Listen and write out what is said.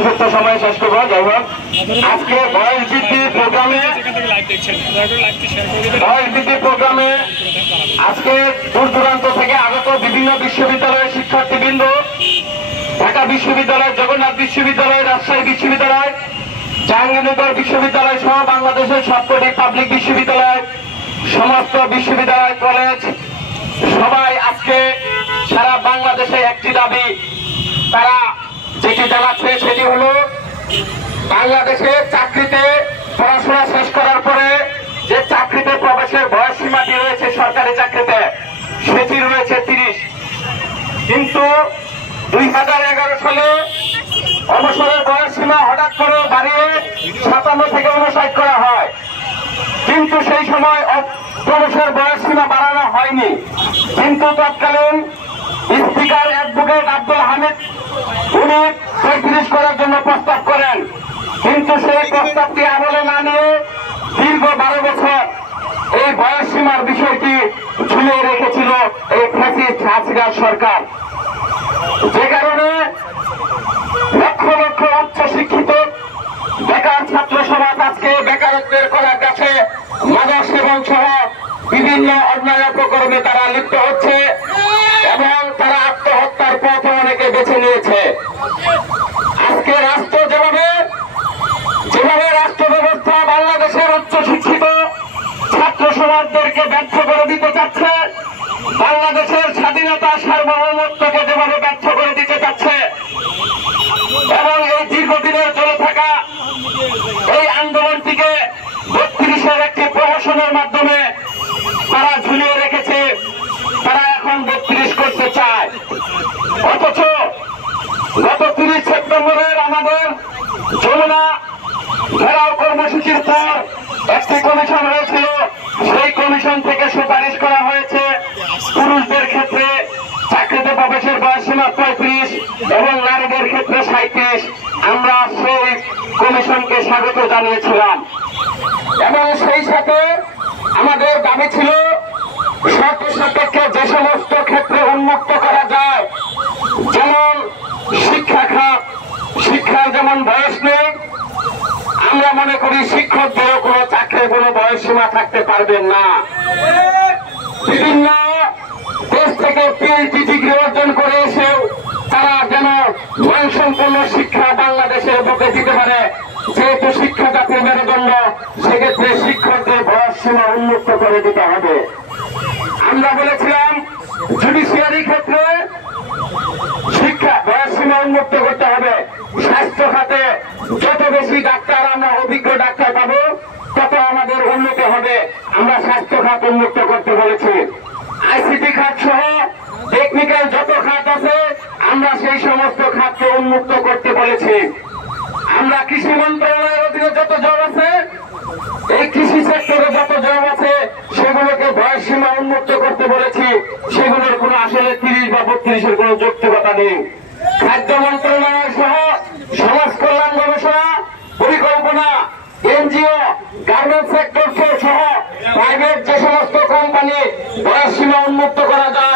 সংক্ষিপ্ত সময় শেষ করবো। যাই হোক, আজকে বয়স বৃদ্ধি প্রোগ্রামে আজকে দূর দূরান্ত থেকে আগত বিভিন্ন বিশ্ববিদ্যালয়ের শিক্ষার্থীবৃন্দ, ঢাকা বিশ্ববিদ্যালয়, জগন্নাথ বিশ্ববিদ্যালয়, রাজশাহী বিশ্ববিদ্যালয়, জাহাঙ্গীরনগর বিশ্ববিদ্যালয় সহ বাংলাদেশের সবকটি পাবলিক বিশ্ববিদ্যালয়, সমস্ত বিশ্ববিদ্যালয়, কলেজ সবাই আজকে সারা বাংলাদেশে একটি দাবি তারা যেটি জানাচ্ছে, সেটি হলো বাংলাদেশে চাকরিতে পড়াশোনা শেষ করার পরে যে চাকরিতে প্রবেশের বয়স সীমাটি রয়েছে সরকারি চাকরিতে, সেটি রয়েছে 30। কিন্তু 2011 সালে অবসরের বয়স সীমা হঠাৎ করে বাড়িয়ে 57 থেকে 59 করা হয়, কিন্তু সেই সময় প্রবেশের বয়স সীমা বাড়ানো হয়নি। কিন্তু তৎকালীন স্পিকার অ্যাডভোকেট আব্দুল হামিদ উনি 35 করার জন্য প্রস্তাব করেন, কিন্তু সেই প্রস্তাবটি আমলে না নিয়ে দীর্ঘ 12 বছর এই বয়স সীমার বিষয়টি ঝুলিয়ে রেখেছিল এই ফ্যাসিস্ট হাসিনা সরকার, যে কারণে লক্ষ লক্ষ উচ্চ শিক্ষিত বেকার ছাত্র সমাজ আজকে বেকারত্বের কলার কাছে মাদক সেবন সহ বিভিন্ন অন্যায় অপকর্মে তারা লিপ্ত হচ্ছে এবং তারা আত্মহত্যার পথ অনেকে বেছে নিয়েছে। আজকে রাষ্ট্র যেভাবে রাষ্ট্র ব্যবস্থা বাংলাদেশের উচ্চ শিক্ষিত ছাত্র সমাজদেরকে ব্যর্থ করে দিতে চাচ্ছে, বাংলাদেশের স্বাধীনতা সার্বভৌমত্বকে যেভাবে ব্যর্থ করে দিতে চাচ্ছে এবং এই দীর্ঘদিনের চলে থাকা এই আন্দোলনটিকে 32-এর একটি প্রহসনের মাধ্যমে তারা ঝুলিয়ে রেখেছে, তারা এখন 32 করতে চায়। অথচ গত 30 সেপ্টেম্বরের আমাদের যমুনা ঘেরাও কর্মসূচির পর একটি কমিশন হয়েছিল, সেই কমিশন থেকে সুপারিশ করা হয়েছে পুরুষদের ক্ষেত্রে চাকরিতে প্রবেশের বয়স সীমা 35 এবং নারীদের ক্ষেত্রে 37। আমরা সেই কমিশনকে স্বাগত জানিয়েছিলাম এবং সেই সাথে আমাদের দাবি ছিল শর্ত সাপেক্ষে যে সমস্ত ক্ষেত্রে উন্মুক্ত করা যায়, যেমন শিক্ষা খাত, শিক্ষার যেমন বয়স নেই, আমরা মনে করি শিক্ষকদেরও কোনো চাকরির কোনো বয়স সীমা থাকতে পারবেন না। বিভিন্ন দেশ থেকে পিএইচডি ডিগ্রি অর্জন করে এসেও তারা যেন মানসম্পন্ন শিক্ষা বাংলাদেশের বুকে দিতে পারে, যেহেতু শিক্ষা জাতির মেরুদণ্ড, সেক্ষেত্রে শিক্ষকদের বয়স সীমা উন্মুক্ত করে দিতে হবে। আমরা বলেছিলাম জুডিশিয়ারি ক্ষেত্রে শিক্ষা বয়স সীমা উন্মুক্ত করতে হবে। স্বাস্থ্য খাতে যত বেশি ডাক্তার আমরা অভিজ্ঞ ডাক্তার পাবো তত আমাদের উন্নতি হবে, আমরা স্বাস্থ্য খাত উন্মুক্ত করতে বলেছি। আইসিটি খাত সহ টেকনিক্যাল যত খাত আছে আমরা সেই সমস্ত খাতকে উন্মুক্ত করতে বলেছি। আমরা কৃষি মন্ত্রণালয়ের অধীনে যত জব আছে, এই কৃষি সেক্টরে যত জব আছে সেগুলোকে বয়স সীমা উন্মুক্ত করতে বলেছি, সেগুলোর কোনো আসলে 30 বা 32-এর কোনো যৌক্তিকতা নেই। খাদ্য মন্ত্রণালয় সহ সমাজ কল্যাণ গবেষণা পরিকল্পনা, এনজিও, গার্মেন্টস সেক্টর সহ প্রাইভেট যে সমস্ত কোম্পানি বয়স সীমা উন্মুক্ত করা যায়।